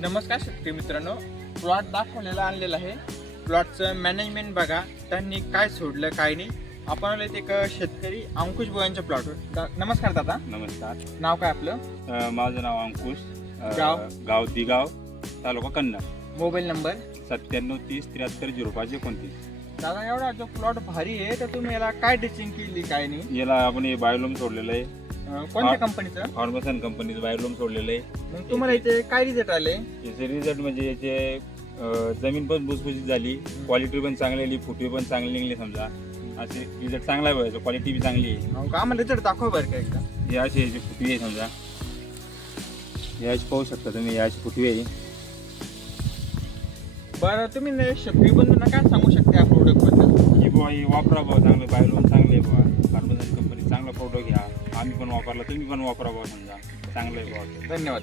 नमस्कार शेतकरी मित्रांनो प्लॉट दाखवलेला आणलेला आहे. प्लॉटचं मॅनेजमेंट बघा त्यांनी काय सोडलं काय नाही. आपण आलो एक शेतकरी अंकुश बोयांच्या प्लॉटवर नमस्कार दादा. नमस्कार. नाव काय आपलं? अ, माझं नाव अंकुश. अ, गाव? गाव दिगाव तालुका कन्नड. Mobile number? सत्त्याण्णव तीस त्र्याहत्तर झिरो पाच एकोणतीस. दादा एवढा जो प्लॉट भारी आहे तर तुम्ही याला काय टिचिंग केली काय नाही? याला आपण हे बायोलोम सोडलेलं आहे. कोणत्या. कंपनीचं फॉर्मेशन कंपनीचं बायोलोम सोडलेलं आहे. मग तुम्हाला इथे काय रिझल्ट आले? याचे रिझल्ट म्हणजे याचे अ, जमीन पण भुसभुशीत झाली. क्वालिटी पण चांगली आली फुटवे पण चांगली निघली समजा. असे रिझल्ट चांगला आहे बघायचं क्वालिटी बी चांगली आहे. अहो, का आम्हाला रिझल्ट दाखवा बरं का एकदा. हे असे याचे फुटवे आहे समजा. अशी पाहू शकता तुम्ही अशी फुटवे आहे. बरं तुम्ही ने शेतकरी बंधूंना काय सांगू शकता या प्रोडक्टबद्दल? ही बुवा ही वापरा बुवा चांगलं बायोलोम चांगलं आम्ही पण वापरला तुम्ही पण वापरा बुवा समजा. चांगलं आहे बुवा. धन्यवाद